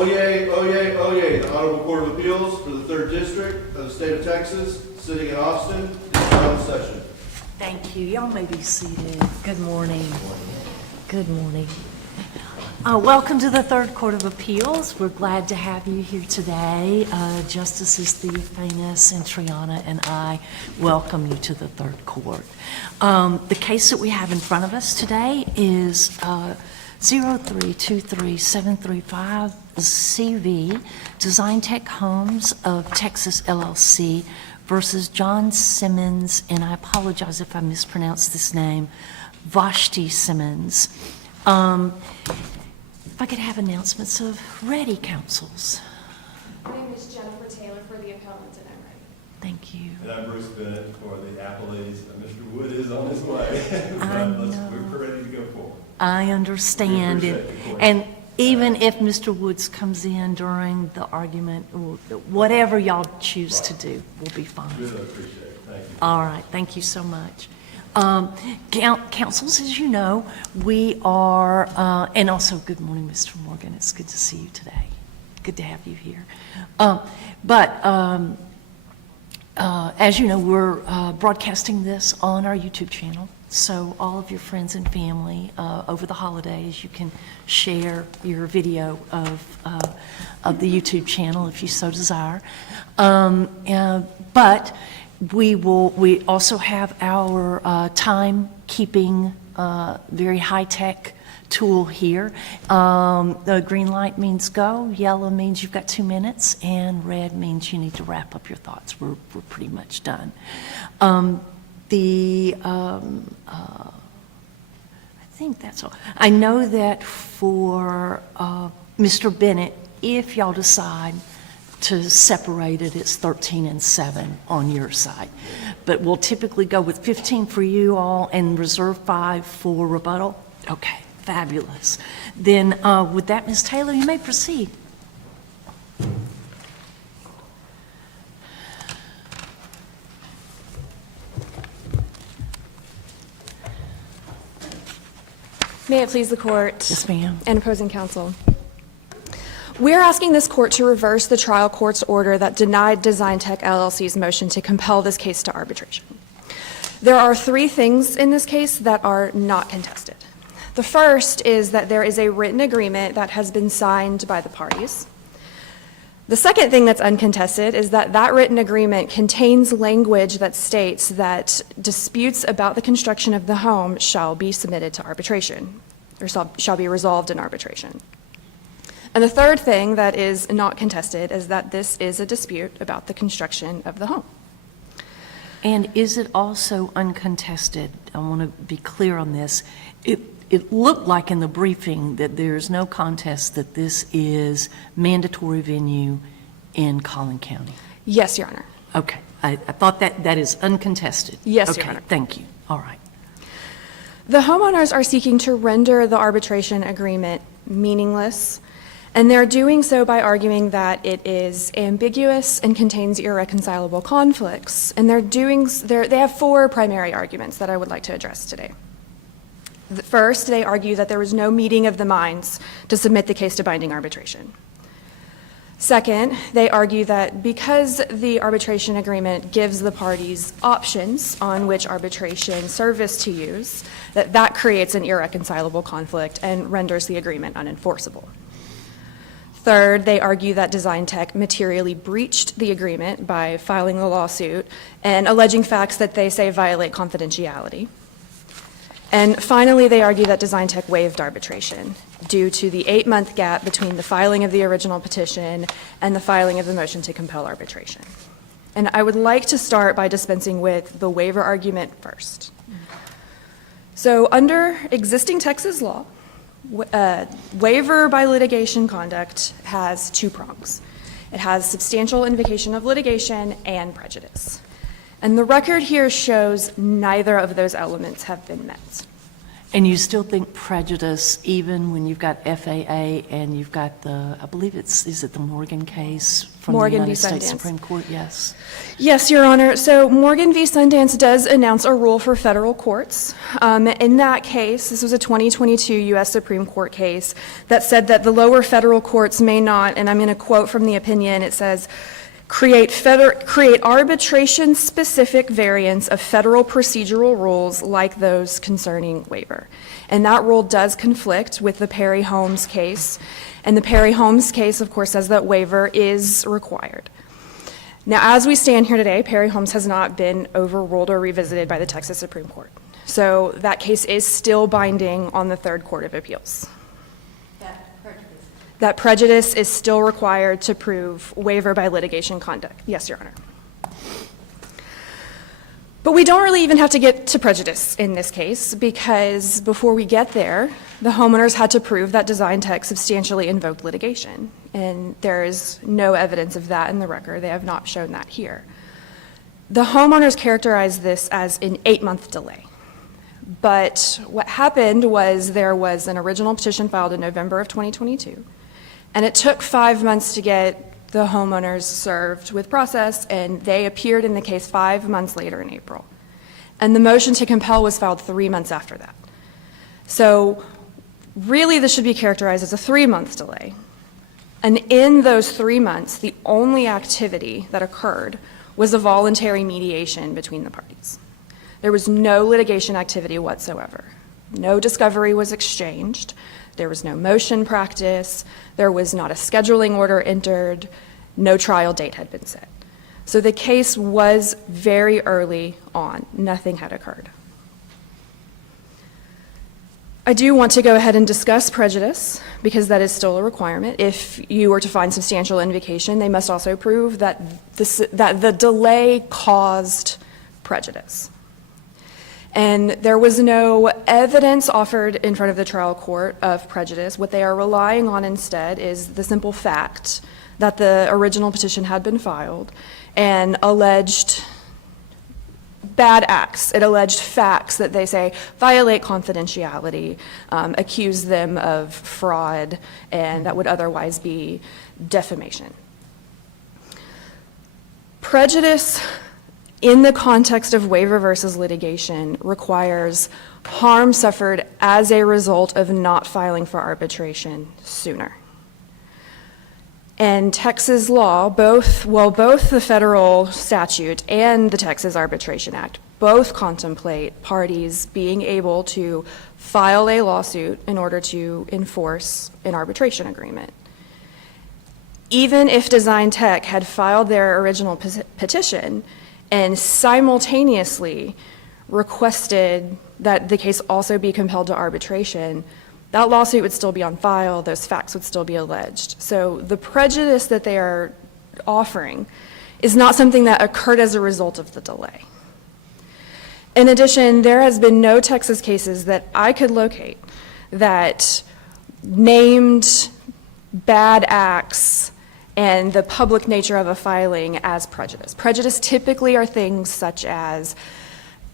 Oyez, oyez, oyez. The Honorable Court of Appeals for the 3rd District of the State of Texas, sitting in Austin, is now in session. Thank you. Y'all may be seated. Good morning. Good morning. Welcome to the 3rd Court of Appeals. We're glad to have you here today. Justices Theophanis and Triana and I welcome you to the 3rd Court. The case that we have in front of us today is 0323735 CV Design Tech Homes of Texas LLC versus John Simmons, and I apologize if I mispronounce this name, Vashti Simmons. If I could have announcements of ready counsels. My name is Jennifer Taylor for the appellant, and I'm ready. Thank you. And I'm Bruce Bennett for the appellees. Mr. Wood is on his way. We're ready to go forward. I understand it. And even if Mr. Woods comes in during the argument, or whatever y'all choose to do, will be fine. Good, I appreciate it. Thank you. All right, thank you so much. Councils, as you know, we are, and also good morning, Mr. Morgan. It's good to see you today. Good to have you here. As you know, we're broadcasting this on our YouTube channel. So all of your friends and family over the holidays, you can share your video of the YouTube channel if you so desire. But we also have our timekeeping, very high-tech tool here. The green light means go, yellow means you've got 2 minutes, and red means you need to wrap up your thoughts. We're pretty much done. I think that's all. I know that for Mr. Bennett, if y'all decide to separate it, it's 13 and 7 on your side. But we'll typically go with 15 for you all and reserve 5 for rebuttal. Okay, fabulous. Then with that, Ms. Taylor, you may proceed. May it please the court. Yes, ma'am. And opposing counsel. We're asking this court to reverse the trial court's order that denied Design Tech LLC's motion to compel this case to arbitration. There are 3 things in this case that are not contested. The first is that there is a written agreement that has been signed by the parties. The second thing that's uncontested is that that written agreement contains language that states that disputes about the construction of the home shall be submitted to arbitration, or shall be resolved in arbitration. And the third thing that is not contested is that this is a dispute about the construction of the home. And is it also uncontested? I want to be clear on this. It looked like in the briefing that there's no contest that this is mandatory venue in Collin County. Yes, Your Honor. Okay, I thought that is uncontested. Yes, okay, Your Honor. Thank you. All right. The homeowners are seeking to render the arbitration agreement meaningless, and they're doing so by arguing that it is ambiguous and contains irreconcilable conflicts. And they have 4 primary arguments that I would like to address today. First, they argue that there was no meeting of the minds to submit the case to binding arbitration. Second, they argue that because the arbitration agreement gives the parties options on which arbitration service to use, that creates an irreconcilable conflict and renders the agreement unenforceable. Third, they argue that Design Tech materially breached the agreement by filing the lawsuit and alleging facts that they say violate confidentiality. And finally, they argue that Design Tech waived arbitration due to the 8-month gap between the filing of the original petition and the filing of the motion to compel arbitration. And I would like to start by dispensing with the waiver argument first. So under existing Texas law, waiver by litigation conduct has 2 prongs. It has substantial invocation of litigation and prejudice. And the record here shows neither of those elements have been met. And you still think prejudice, even when you've got FAA and you've got the, I believe is it the Morgan case from the Morgan v. United States Sundance. Supreme Court? Yes. Yes, Your Honor. So Morgan v. Sundance does announce a rule for federal courts. In that case, this was a 2022 U.S. Supreme Court case that said that the lower federal courts may not, and I'm going to quote from the opinion, it says, create arbitration-specific variants of federal procedural rules like those concerning waiver. And that rule does conflict with the Perry Holmes case. And the Perry Holmes case, of course, says that waiver is required. Now, as we stand here today, Perry Holmes has not been overruled or revisited by the Texas Supreme Court. So that case is still binding on the Third Court of Appeals. That prejudice is still required to prove waiver by litigation conduct. Yes, Your Honor. But we don't really even have to get to prejudice in this case, because before we get there, the homeowners had to prove that Design Tech substantially invoked litigation. And there is no evidence of that in the record. They have not shown that here. The homeowners characterized this as an 8-month delay. But what happened was there was an original petition filed in November of 2022. And it took 5 months to get the homeowners served with process, and they appeared in the case 5 months later in April. And the motion to compel was filed 3 months after that. So really, this should be characterized as a 3-month delay. And in those 3 months, the only activity that occurred was a voluntary mediation between the parties. There was no litigation activity whatsoever. No discovery was exchanged. There was no motion practice. There was not a scheduling order entered. No trial date had been set. So the case was very early on. Nothing had occurred. I do want to go ahead and discuss prejudice, because that is still a requirement. If you were to find substantial invocation, they must also prove that the delay caused prejudice. And there was no evidence offered in front of the trial court of prejudice. What they are relying on instead is the simple fact that the original petition had been filed and alleged bad acts. It alleged facts that they say violate confidentiality, accuse them of fraud, and that would otherwise be defamation. Prejudice in the context of waiver versus litigation requires harm suffered as a result of not filing for arbitration sooner. And Texas law, both the federal statute and the Texas Arbitration Act, both contemplate parties being able to file a lawsuit in order to enforce an arbitration agreement. Even if Design Tech had filed their original petition and simultaneously requested that the case also be compelled to arbitration, that lawsuit would still be on file, those facts would still be alleged. So the prejudice that they are offering is not something that occurred as a result of the delay. In addition, there has been no Texas cases that I could locate that named bad acts and the public nature of a filing as prejudice. Prejudice typically are things such as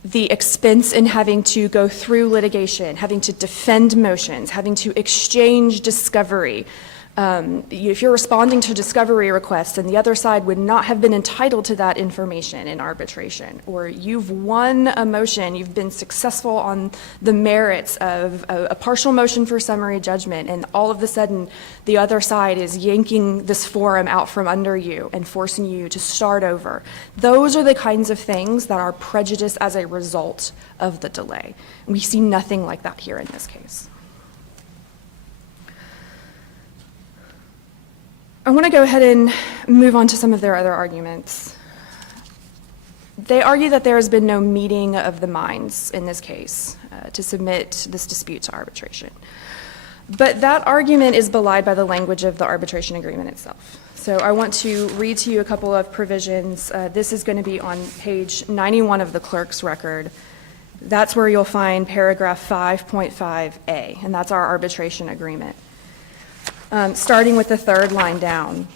the expense in having to go through litigation, having to defend motions, having to exchange discovery. If you're responding to discovery requests and the other side would not have been entitled to that information in arbitration, or you've won a motion, you've been successful on the merits of a partial motion for summary judgment, and all of a sudden the other side is yanking this forum out from under you and forcing you to start over. Those are the kinds of things that are prejudice as a result of the delay. We see nothing like that here in this case. I want to go ahead and move on to some of their other arguments. They argue that there has been no meeting of the minds in this case to submit this dispute to arbitration. But that argument is belied by the language of the arbitration agreement itself. So I want to read to you a couple of provisions. This is going to be on page 91 of the clerk's record. That's where you'll find paragraph 5.5a, and that's our arbitration agreement. Starting with the third line down.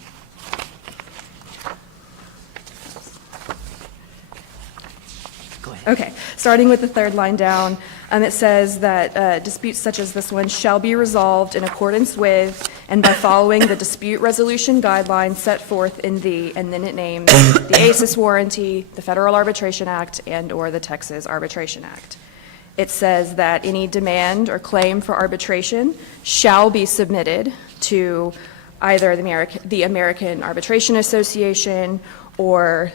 Go ahead. Okay, starting with the third line down, It says that disputes such as this one shall be resolved in accordance with and by following the dispute resolution guidelines set forth in the, and then it names the ACES warranty, the Federal Arbitration Act, and/or the Texas Arbitration Act. It says that any demand or claim for arbitration shall be submitted to either the American Arbitration Association or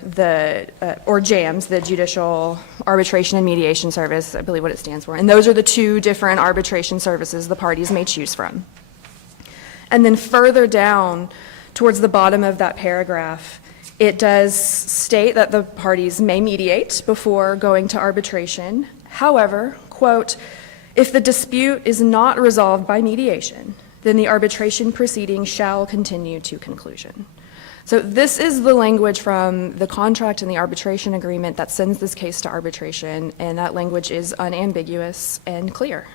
or JAMS, the Judicial Arbitration and Mediation Service, I believe what it stands for. And those are the two different arbitration services the parties may choose from. And then further down, towards the bottom of that paragraph, it does state that the parties may mediate before going to arbitration. However, quote, if the dispute is not resolved by mediation, then the arbitration proceeding shall continue to conclusion. So this is the language from the contract and the arbitration agreement that sends this case to arbitration, and that language is unambiguous and clear.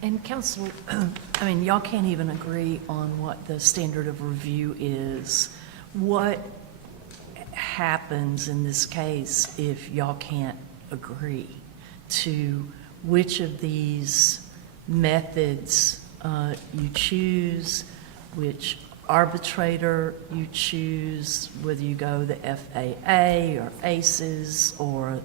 And counsel, I mean, y'all can't even agree on what the standard of review is. What happens in this case if y'all can't agree to which of these methods you choose, which arbitrator you choose, whether you go the FAA or ACES or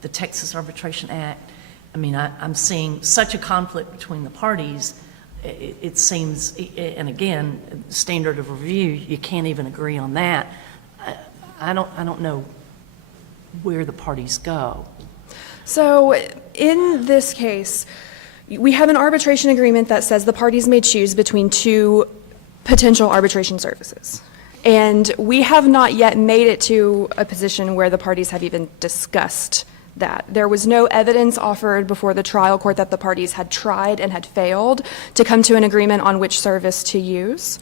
the Texas Arbitration Act? I mean, I'm seeing such a conflict between the parties. It seems, and again, standard of review, you can't even agree on that. I don't know where the parties go. So in this case, we have an arbitration agreement that says the parties may choose between two potential arbitration services. And we have not yet made it to a position where the parties have even discussed that. There was no evidence offered before the trial court that the parties had tried and had failed to come to an agreement on which service to use.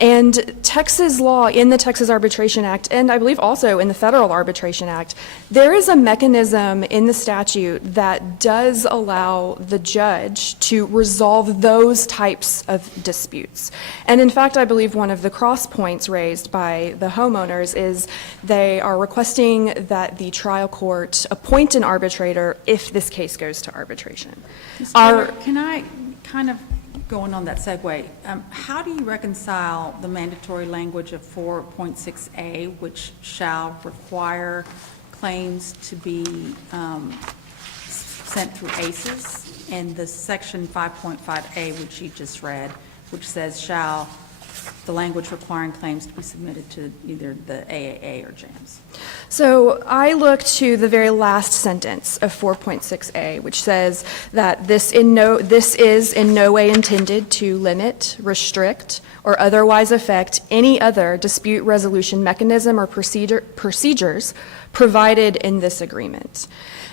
And Texas law in the Texas Arbitration Act, and I believe also in the Federal Arbitration Act, there is a mechanism in the statute that does allow the judge to resolve those types of disputes. And in fact, I believe one of the cross points raised by the homeowners is they are requesting that the trial court appoint an arbitrator if this case goes to arbitration. Ms. Taylor, can I kind of, going on that segue, how do you reconcile the mandatory language of 4.6A, which shall require claims to be sent through ACES, and the section 5.5A, which you just read, which says shall, the language requiring claims to be submitted to either the AAA or JAMS? So I look to the very last sentence of 4.6A, which says that this is in no way intended to limit, restrict, or otherwise affect any other dispute resolution mechanism or procedures provided in this agreement.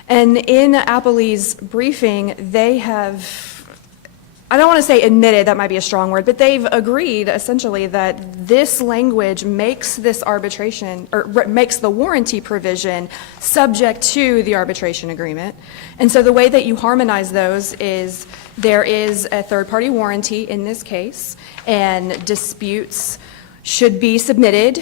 And in Appley's briefing, they have, I don't want to say admitted, that might be a strong word, but they've agreed essentially that this language makes this arbitration, or makes the warranty provision subject to the arbitration agreement. And so the way that you harmonize those is there is a third-party warranty in this case, and disputes should be submitted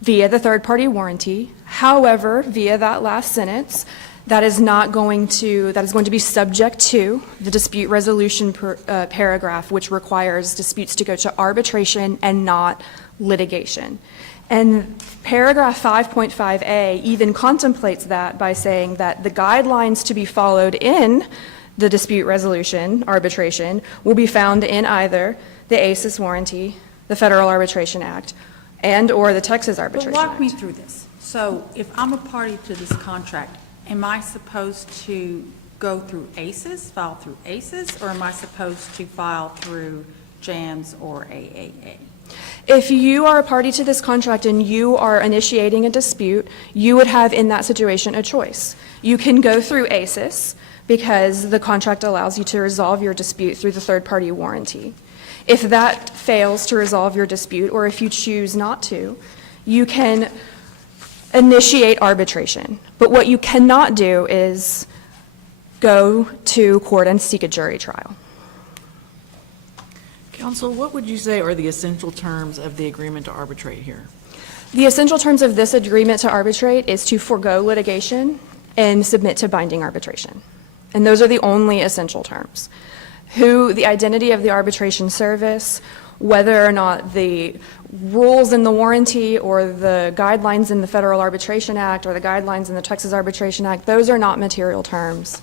via the third-party warranty. However, via that last sentence, that is going to be subject to the dispute resolution paragraph, which requires disputes to go to arbitration and not litigation. And paragraph 5.5A even contemplates that by saying that the guidelines to be followed in the dispute resolution arbitration will be found in either the ACES warranty, the Federal Arbitration Act, and or the Texas Arbitration But Act. walk me through this. So if I'm a party to this contract, am I supposed to go through ACES, file through ACES, or am I supposed to file through JAMS or AAA? If you are a party to this contract and you are initiating a dispute, you would have in that situation a choice. You can go through ACES because the contract allows you to resolve your dispute through the third-party warranty. If that fails to resolve your dispute, or if you choose not to, you can initiate arbitration. But what you cannot do is go to court and seek a jury trial. Counsel, what would you say are the essential terms of the agreement to arbitrate here? The essential terms of this agreement to arbitrate is to forego litigation and submit to binding arbitration. And those are the only essential terms. Who, the identity of the arbitration service, whether or not the rules in the warranty or the guidelines in the Federal Arbitration Act or the guidelines in the Texas Arbitration Act, those are not material terms.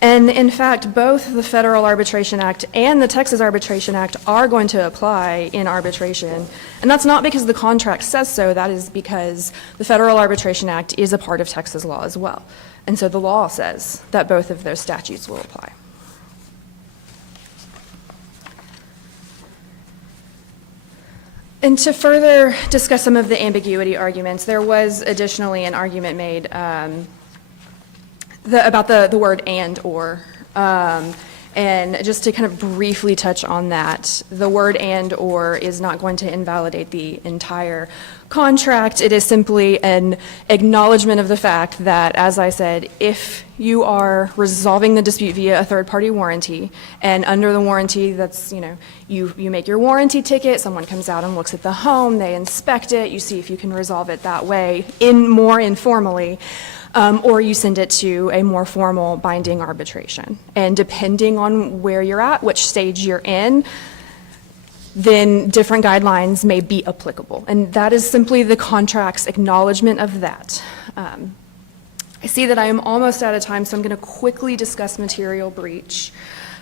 And in fact, both the Federal Arbitration Act and the Texas Arbitration Act are going to apply in arbitration. And that's not because the contract says so, that is because the Federal Arbitration Act is a part of Texas law as well. And so the law says that both of those statutes will apply. And to further discuss some of the ambiguity arguments, there was additionally an argument made about the word and or. And just to kind of briefly touch on that, the word and or is not going to invalidate the entire contract. It is simply an acknowledgement of the fact that, as I said, if you are resolving the dispute via a third-party warranty, and under the warranty that's, you make your warranty ticket, someone comes out and looks at the home, they inspect it, you see if you can resolve it that way, more informally, or you send it to a more formal binding arbitration. And depending on where you're at, which stage you're in, then different guidelines may be applicable. And that is simply the contract's acknowledgement of that. I see that I am almost out of time, so I'm going to quickly discuss material breach.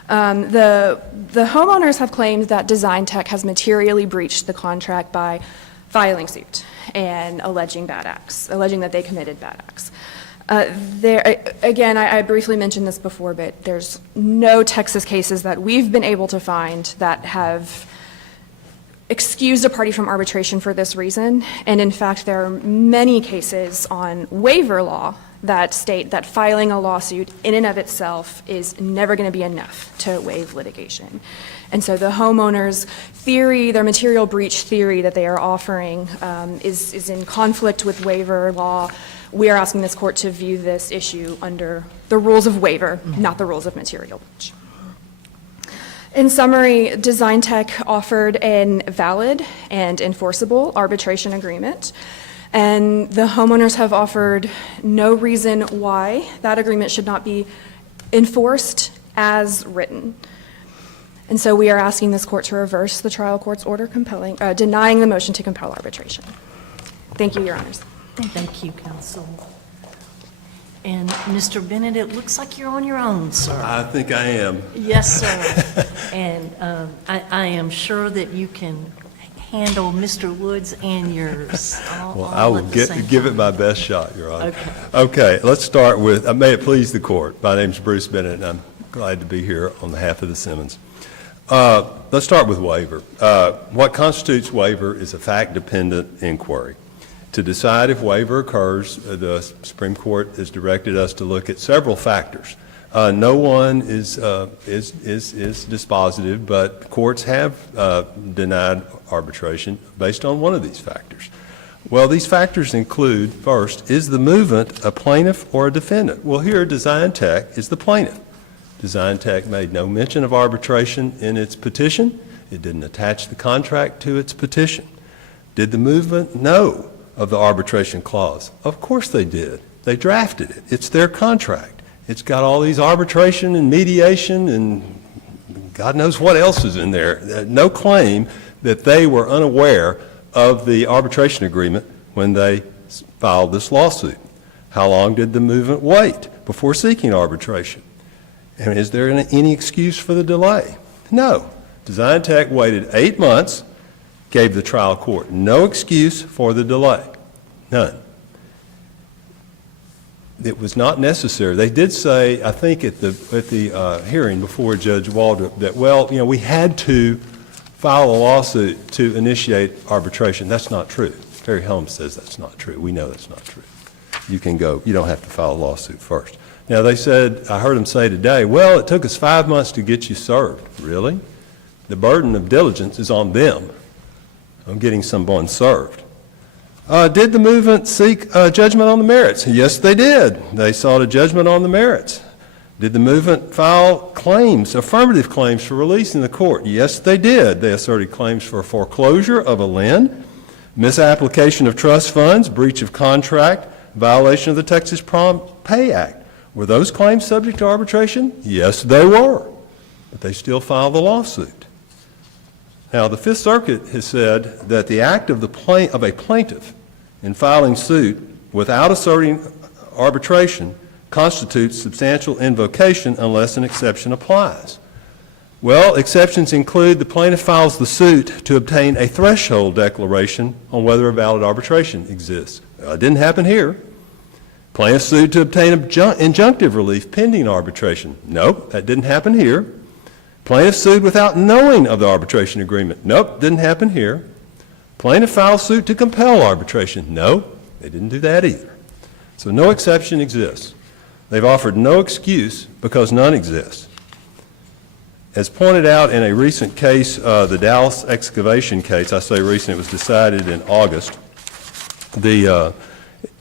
The homeowners have claimed that Design Tech has materially breached the contract by filing suit and alleging that they committed bad acts. Again, I briefly mentioned this before, but there's no Texas cases that we've been able to find that have excused a party from arbitration for this reason. And in fact, there are many cases on waiver law that state that filing a lawsuit in and of itself is never going to be enough to waive litigation. And so the homeowners' theory, their material breach theory that they are offering is in conflict with waiver law. We are asking this court to view this issue under the rules of waiver, not the rules of material breach. In summary, Design Tech offered an valid and enforceable arbitration agreement, and the homeowners have offered no reason why that agreement should not be enforced as written. And so we are asking this court to reverse the trial court's order denying the motion to compel arbitration. Thank you, Your Honors. Thank you, counsel. And Mr. Bennett, it looks like you're on your own, sir. I think I am. Yes, sir. And I am sure that you can handle Mr. Woods and yours all I will at the same give it time. my best shot, Your Honor. Okay. Okay, let's start with, may it please the court. My name's Bruce Bennett, and I'm glad to be here on behalf of the Simmons. Let's start with waiver. What constitutes waiver is a fact-dependent inquiry. To decide if waiver occurs, the Supreme Court has directed us to look at several factors. No one is dispositive, but courts have denied arbitration based on one of these factors. Well, these factors include, first, is the movement a plaintiff or a defendant? Well, here, Design Tech is the plaintiff. Design Tech made no mention of arbitration in its petition. It didn't attach the contract to its petition. Did the movement know of the arbitration clause? Of course they did. They drafted it. It's their contract. It's got all these arbitration and mediation and God knows what else is in there. No claim that they were unaware of the arbitration agreement when they filed this lawsuit. How long did the movement wait before seeking arbitration? And is there any excuse for the delay? No. Design Tech waited 8 months, gave the trial court no excuse for the delay. None. It was not necessary. They did say, I think at the hearing before Judge Waldrop, that, well, we had to file a lawsuit to initiate arbitration. That's not true. Terry Helms says that's not true. We know that's not true. You can go. You don't have to file a lawsuit first. Now, they said, I heard them say today, well, it took us 5 months to get you served. Really? The burden of diligence is on them on getting someone served. Did the movement seek judgment on the merits? Yes, they did. They sought a judgment on the merits. Did the movement file claims, affirmative claims for release in the court? Yes, they did. They asserted claims for foreclosure of a lien, misapplication of trust funds, breach of contract, violation of the Texas Prompt Pay Act. Were those claims subject to arbitration? Yes, they were, but they still filed the lawsuit. Now, the Fifth Circuit has said that the act of a plaintiff in filing suit without asserting arbitration constitutes substantial invocation unless an exception applies. Well, exceptions include the plaintiff files the suit to obtain a threshold declaration on whether a valid arbitration exists. It didn't happen here. Plaintiff sued to obtain injunctive relief pending arbitration. Nope, that didn't happen here. Plaintiff sued without knowing of the arbitration agreement. Nope, didn't happen here. Plaintiff filed suit to compel arbitration. No, they didn't do that either. So no exception exists. They've offered no excuse because none exists. As pointed out in a recent case, the Dallas excavation case, I say recent, it was decided in August.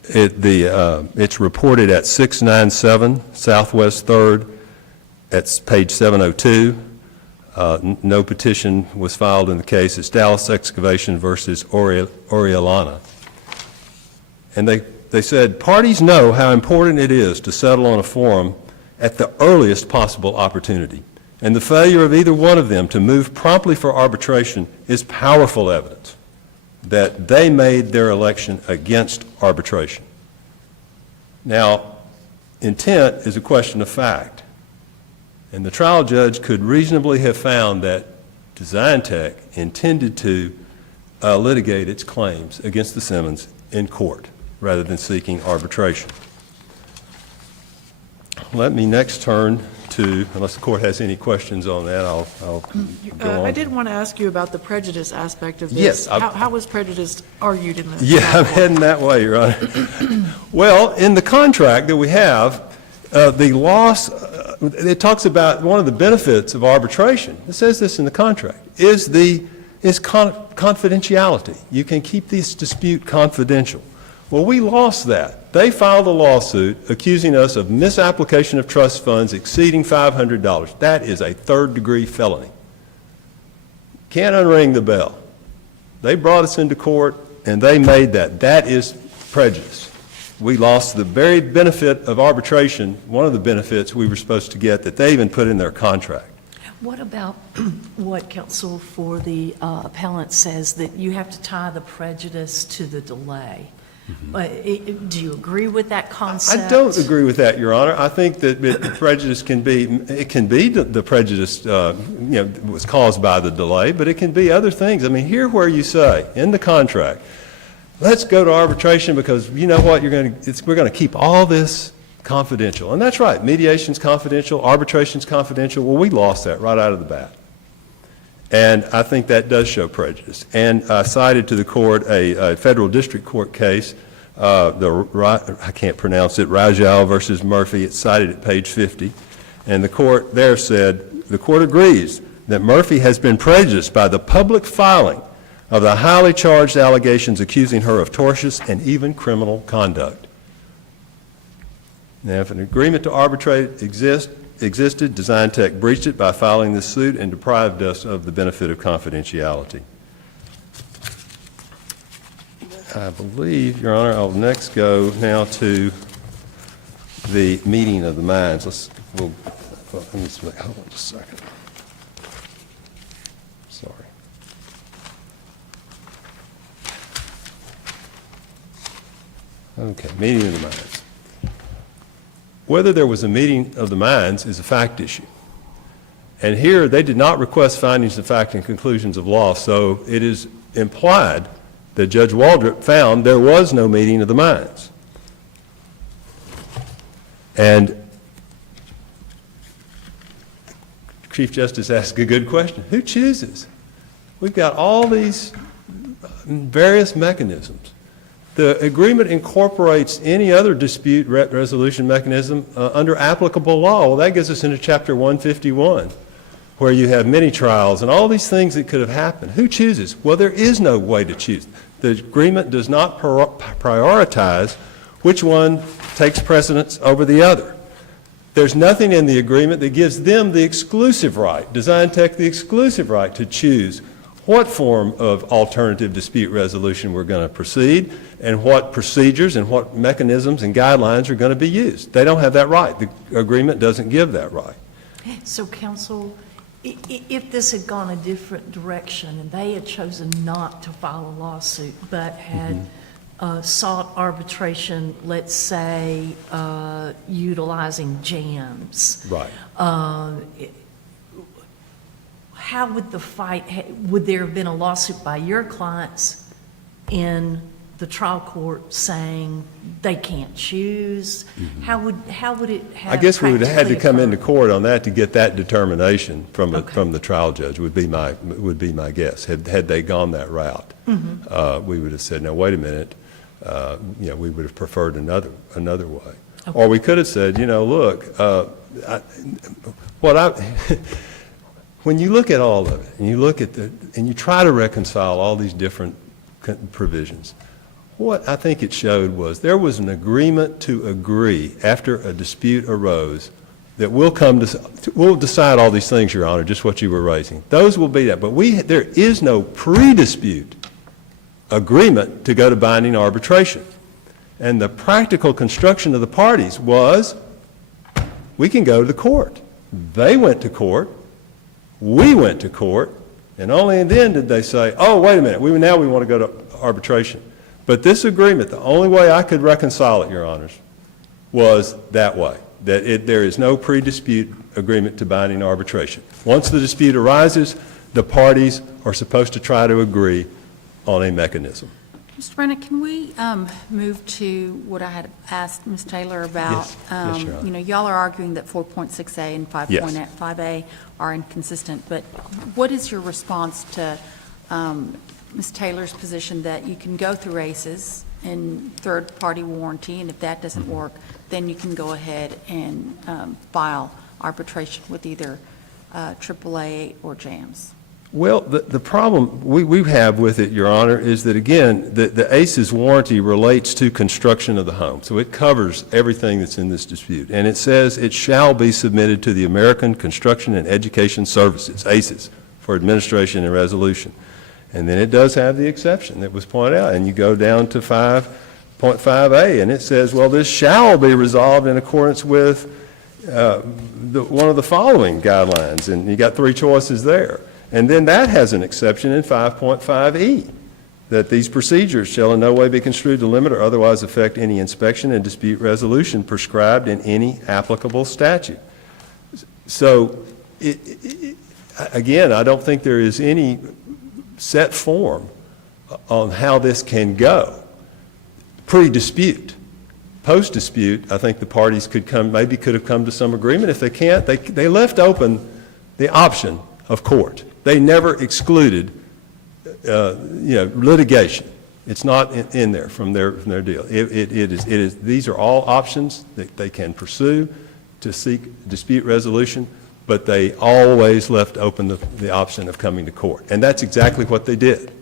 It's reported at 697 Southwest 3rd, at page 702. No petition was filed in the case. It's Dallas Excavation versus Oriolana. And they said, parties know how important it is to settle on a forum at the earliest possible opportunity. And the failure of either one of them to move promptly for arbitration is powerful evidence that they made their election against arbitration. Now, intent is a question of fact. And the trial judge could reasonably have found that Designtech intended to litigate its claims against the Simmons in court rather than seeking arbitration. Let me next turn to, unless the court has any questions on that, I'll go on. I did want to ask you about the prejudice aspect of this. Yes, How was prejudice argued in the? Yeah, I'm heading that way, Your Honor. Well, in the contract that we have, the loss, it talks about one of the benefits of arbitration. It says this in the contract, is confidentiality. You can keep this dispute confidential. Well, we lost that. They filed a lawsuit accusing us of misapplication of trust funds exceeding $500. That is a third-degree felony. Can't unring the bell. They brought us into court, and they made that. That is prejudice. We lost the very benefit of arbitration, one of the benefits we were supposed to get that they even put in their contract. What about what counsel for the appellant says, that you have to tie the prejudice to the delay? Do you agree with that concept? I don't agree with that, Your Honor. I think that prejudice can be the prejudice, was caused by the delay, but it can be other things. I mean, here where you say in the contract, let's go to arbitration because you know what, we're going to keep all this confidential. And that's right, mediation's confidential, arbitration's confidential. Well, we lost that right out of the bat. And I think that does show prejudice. And I cited to the court a federal district court case, I can't pronounce it, Rajal versus Murphy. It's cited at page 50. And the court there said, the court agrees that Murphy has been prejudiced by the public filing of the highly charged allegations accusing her of tortious and even criminal conduct. Now, if an agreement to arbitrate existed, Designtech breached it by filing this suit and deprived us of the benefit of confidentiality. I believe, Your Honor, I'll next go now to the meeting of the minds. Let me hold on just a second. Sorry. Okay, meeting of the minds. Whether there was a meeting of the minds is a fact issue. And here, they did not request findings of fact and conclusions of law, so it is implied that Judge Waldrop found there was no meeting of the minds. And Chief Justice asked a good question. Who chooses? We've got all these various mechanisms. The agreement incorporates any other dispute resolution mechanism under applicable law. Well, that gets us into Chapter 151, where you have many trials and all these things that could have happened. Who chooses? Well, there is no way to choose. The agreement does not prioritize which one takes precedence over the other. There's nothing in the agreement that gives them the exclusive right, Designtech the exclusive right to choose what form of alternative dispute resolution we're going to proceed and what procedures and what mechanisms and guidelines are going to be used. They don't have that right. The agreement doesn't give that right. So counsel, if this had gone a different direction and they had chosen not to file a lawsuit but had sought arbitration, let's say, utilizing jams. Right. How would the fight, would there have been a lawsuit by your clients in the trial court saying they can't choose? How would it have? I guess we would have had to practically come into occurred? court on that to get that determination from Okay. the trial judge, would be my guess. Had they gone that route, we would have said, no, wait a minute, we would have preferred another way. Okay. Or we could have said, look, when you look at all of it, and you look at and you try to reconcile all these different provisions, what I think it showed was there was an agreement to agree after a dispute arose that we'll decide all these things, Your Honor, just what you were raising. Those will be that. But there is no pre-dispute agreement to go to binding arbitration. And the practical construction of the parties was, we can go to the court. They went to court. We went to court. And only then did they say, oh, wait a minute, now we want to go to arbitration. But this agreement, the only way I could reconcile it, Your Honors, was that way, that there is no pre-dispute agreement to binding arbitration. Once the dispute arises, the parties are supposed to try to agree on a mechanism. Mr. Brennan, can we move to what I had asked Ms. Taylor about? Yes, Your Honor. Y'all are arguing that 4.6A and 5.5A are inconsistent, but what is your response to Ms. Taylor's position that you can go through ACES and third-party warranty, and if that doesn't work, then you can go ahead and file arbitration with either AAA or JAMS? Well, the problem we have with it, Your Honor, is that, again, the ACES warranty relates to construction of the home. So it covers everything that's in this dispute. And it says it shall be submitted to the American Construction and Education Services, ACES, for administration and resolution. And then it does have the exception that was pointed out. And you go down to 5.5A, and it says, well, this shall be resolved in accordance with one of the following guidelines. And you got three choices there. And then that has an exception in 5.5E, that these procedures shall in no way be construed to limit or otherwise affect any inspection and dispute resolution prescribed in any applicable statute. So, again, I don't think there is any set form on how this can go. Pre-dispute. Post-dispute, I think the parties could have come to some agreement. If they can't, they left open the option of court. They never excluded, litigation. It's not in there from their deal. It is. These are all options that they can pursue to seek dispute resolution, but they always left open the option of coming to court, and that's exactly what they did.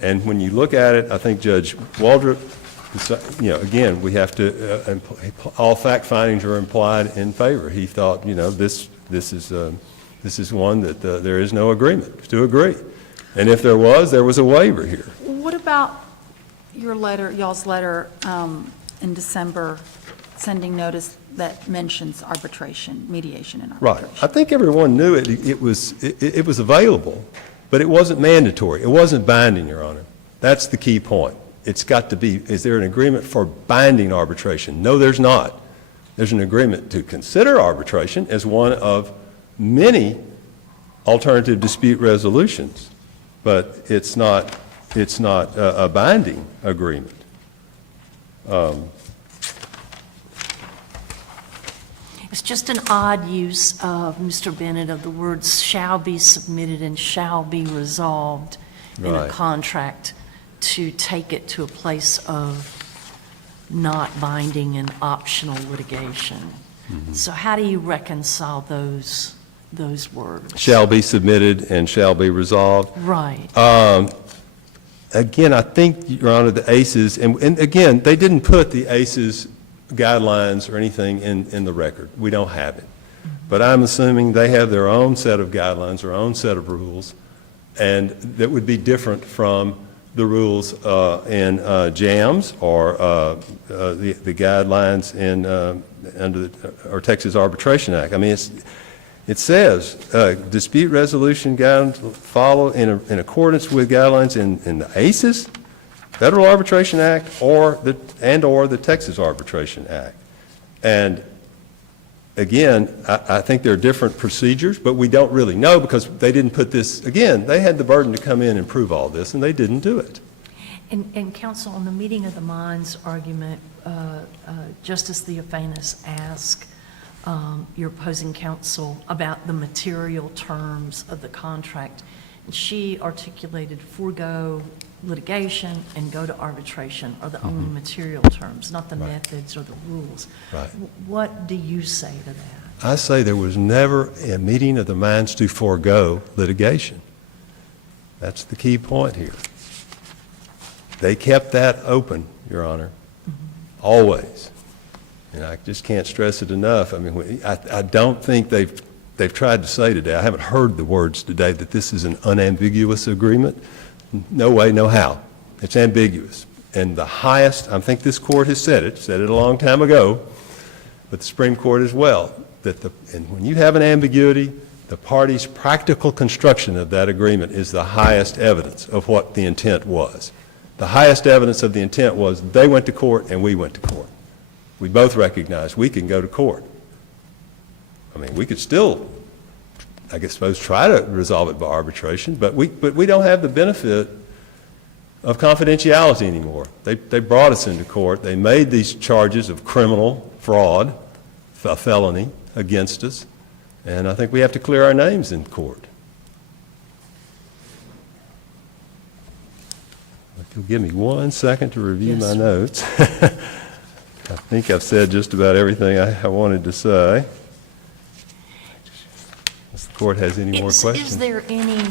And when you look at it, I think Judge Waldrop, again, we have to. All fact findings are implied in favor. He thought, this is one that there is no agreement to agree. And if there was a waiver here. What about y'all's letter in December sending notice that mentions arbitration, mediation and arbitration? Right. I think everyone knew it was available, but it wasn't mandatory. It wasn't binding, Your Honor. That's the key point. It's got to be, is there an agreement for binding arbitration? No, there's not. There's an agreement to consider arbitration as one of many alternative dispute resolutions, but it's not a binding agreement. It's just an odd use of, Mr. Bennett, of the words shall be submitted and shall be resolved in a Right. contract to take it to a place of not binding and optional litigation. So how do you reconcile those words? Shall be submitted and shall be resolved. Right. Again, I think, Your Honor, the ACES, and again, they didn't put the ACES guidelines or anything in the record. We don't have it. But I'm assuming they have their own set of guidelines, their own set of rules and that would be different from the rules in JAMS or the guidelines in under the Texas Arbitration Act. I mean, it says dispute resolution guidelines follow in accordance with guidelines in the ACES, Federal Arbitration Act, or the Texas Arbitration Act. And again, I think there are different procedures, but we don't really know because they didn't put this, again, they had the burden to come in and prove all this, and they didn't do it. And counsel, on the meeting of the minds argument, Justice Theophanis asked your opposing counsel about the material terms of the contract. And she articulated forego litigation and go to arbitration are the only material terms, not the methods or the rules. Right. What do you say to that? I say there was never a meeting of the minds to forego litigation. That's the key point here. They kept that open, Your Honor, always. And I just can't stress it enough. I mean, I don't think they've tried to say today, I haven't heard the words today, that this is an unambiguous agreement. No way, no how. It's ambiguous. And the highest, I think this court has said it a long time ago, but the Supreme Court as well, and when you have an ambiguity, the party's practical construction of that agreement is the highest evidence of what the intent was. The highest evidence of the intent was they went to court and we went to court. We both recognize we can go to court. I mean, we could still, I guess, suppose try to resolve it by arbitration, but we don't have the benefit of confidentiality anymore. They brought us into court. They made these charges of criminal fraud, a felony against us, and I think we have to clear our names in court. If you'll give me 1 second to review my notes. I think I've said just about everything I wanted to say. Unless the court has any more questions. Is there any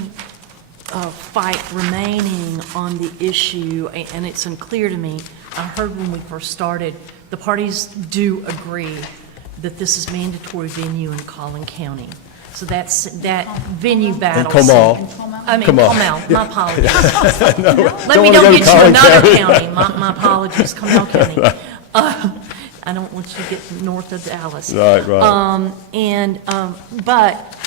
fight remaining on the issue, and it's unclear to me, I heard when we first started, the parties do agree that this is mandatory venue in Collin County. So that's, that venue battle. Comal. I mean, Comal. Comal, my apologies. Let me don't don't wanna go to get to Collin another county, my apologies, Comal County. I don't want you to get north of Dallas. Right. But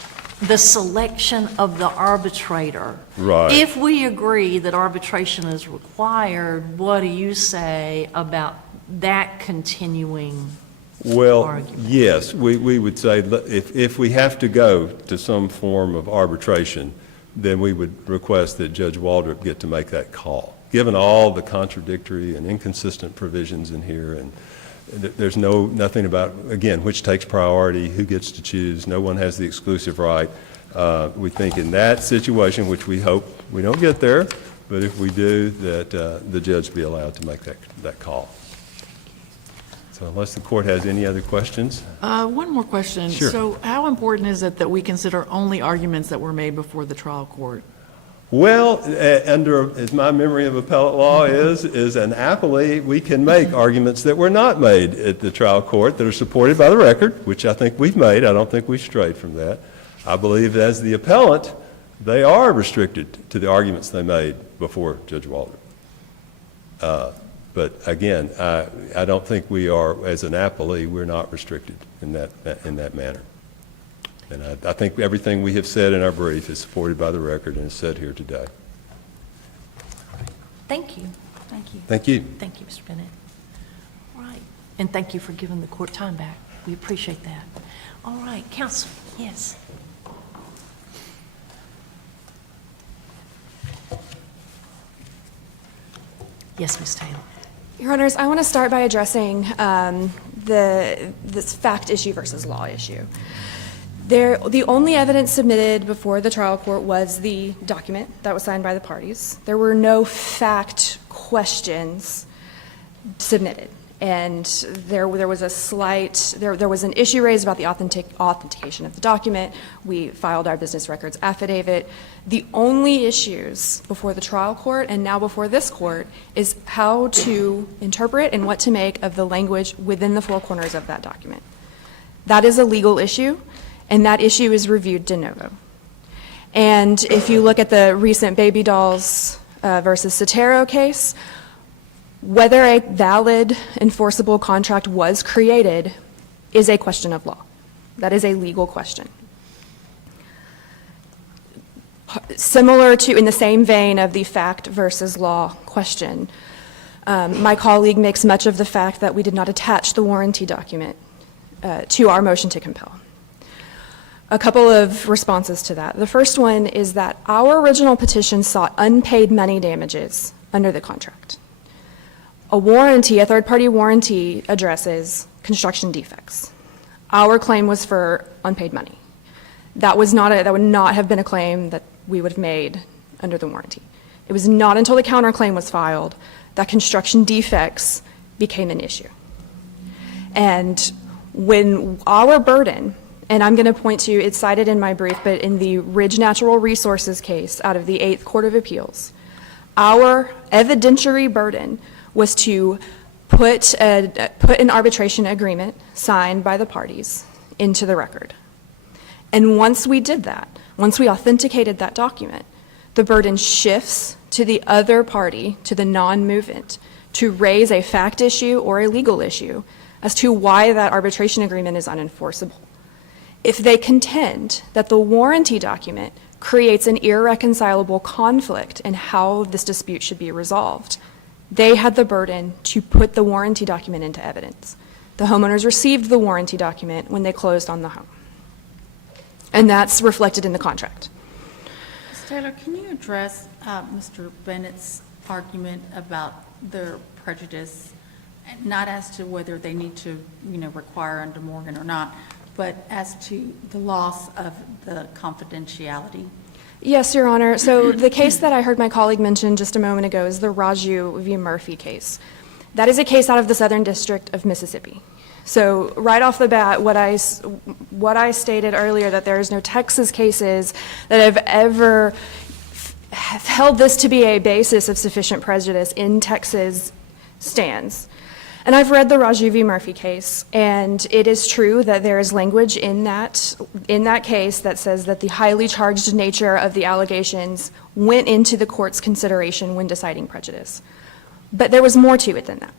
the selection of the arbitrator. Right. If we agree that arbitration is required, what do you say about that continuing? Well, argument? yes, we would say if we have to go to some form of arbitration, then we would request that Judge Waldrop get to make that call. Given all the contradictory and inconsistent provisions in here, and there's nothing about, again, which takes priority, who gets to choose, no one has the exclusive right. We think in that situation, which we hope we don't get there, but if we do, that the judge be allowed to make that call. So unless the court has any other questions? One more question. Sure. So how important is it that we consider only arguments that were made before the trial court? Well, as my memory of appellate law is an appellee, we can make arguments that were not made at the trial court that are supported by the record, which I think we've made. I don't think we strayed from that. I believe as the appellant, they are restricted to the arguments they made before Judge Waldrop. But again, I don't think we are, as an appellee, we're not restricted in that manner. And I think everything we have said in our brief is supported by the record and is said here today. Thank you. Thank you. Thank you. Thank you, Mr. Bennett. All right. And thank you for giving the court time back. We appreciate that. All right, counsel, yes. Yes, Ms. Taylor. Your Honors, I want to start by addressing this fact issue versus law issue. The only evidence submitted before the trial court was the document that was signed by the parties. There were no fact questions submitted. And there was a slight, there was an issue raised about the authentication of the document. We filed our business records affidavit. The only issues before the trial court and now before this court is how to interpret and what to make of the language within the four corners of that document. That is a legal issue, and that issue is reviewed de novo. And if you look at the recent Baby Dolls versus Sotero case, whether a valid enforceable contract was created is a question of law. That is a legal question. Similar to, in the same vein of the fact versus law question, my colleague makes much of the fact that we did not attach the warranty document to our motion to compel. A couple of responses to that. The first one is that our original petition sought unpaid money damages under the contract. A warranty, a third-party warranty, addresses construction defects. Our claim was for unpaid money. That would not have been a claim that we would have made under the warranty. It was not until the counterclaim was filed that construction defects became an issue. And when our burden, and I'm going to point to, it's cited in my brief, but in the Ridge Natural Resources case out of the 8th Court of Appeals, our evidentiary burden was to put an arbitration agreement signed by the parties into the record. And once we did that, once we authenticated that document, the burden shifts to the other party, to the non-movement, to raise a fact issue or a legal issue as to why that arbitration agreement is unenforceable. If they contend that the warranty document creates an irreconcilable conflict in how this dispute should be resolved, they had the burden to put the warranty document into evidence. The homeowners received the warranty document when they closed on the home. And that's reflected in the contract. Ms. Taylor, can you address Mr. Bennett's argument about their prejudice, not as to whether they need to, require under Morgan or not, but as to the loss of the confidentiality? Yes, Your Honor. So the case that I heard my colleague mention just a moment ago is the Raju v. Murphy case. That is a case out of the Southern District of Mississippi. So right off the bat, what I stated earlier, that there is no Texas cases that have ever held this to be a basis of sufficient prejudice in Texas stands. And I've read the Raju v. Murphy case, and it is true that there is language in that case that says that the highly charged nature of the allegations went into the court's consideration when deciding prejudice. But there was more to it than that.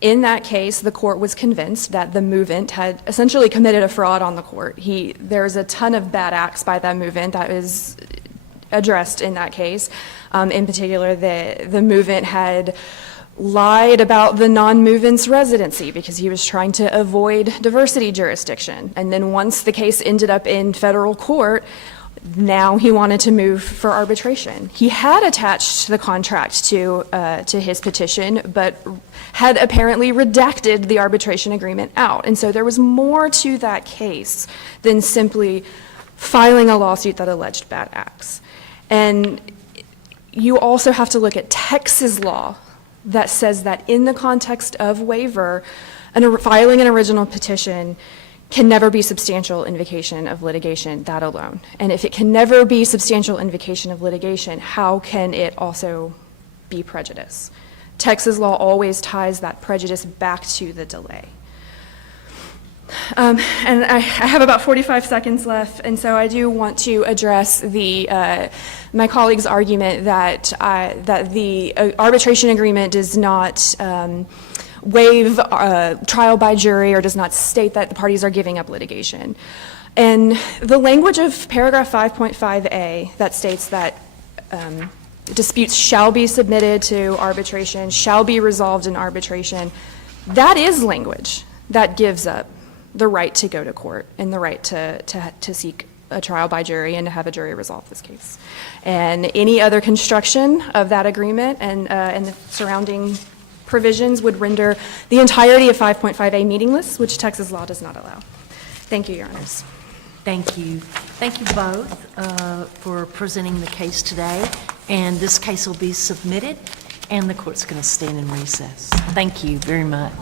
In that case, the court was convinced that the movant had essentially committed a fraud on the court. There's a ton of bad acts by that movant that is addressed in that case. In particular, the movant had lied about the non-movant's residency because he was trying to avoid diversity jurisdiction. And then once the case ended up in federal court, now he wanted to move for arbitration. He had attached the contract to his petition, but had apparently redacted the arbitration agreement out. And so there was more to that case than simply filing a lawsuit that alleged bad acts. And you also have to look at Texas law that says that in the context of waiver, filing an original petition can never be substantial invocation of litigation, that alone. And if it can never be substantial invocation of litigation, how can it also be prejudice? Texas law always ties that prejudice back to the delay. And I have about 45 seconds left, and so I do want to address my colleague's argument that the arbitration agreement does not waive trial by jury or does not state that the parties are giving up litigation. And the language of paragraph 5.5a that states that disputes shall be submitted to arbitration, shall be resolved in arbitration, that is language that gives up the right to go to court and the right to seek a trial by jury and to have a jury resolve this case. And any other construction of that agreement and the surrounding provisions would render the entirety of 5.5a meaningless, which Texas law does not allow. Thank you, Your Honors. Thank you. Thank you both for presenting the case today. And this case will be submitted, and the court's going to stand in recess. Thank you very much.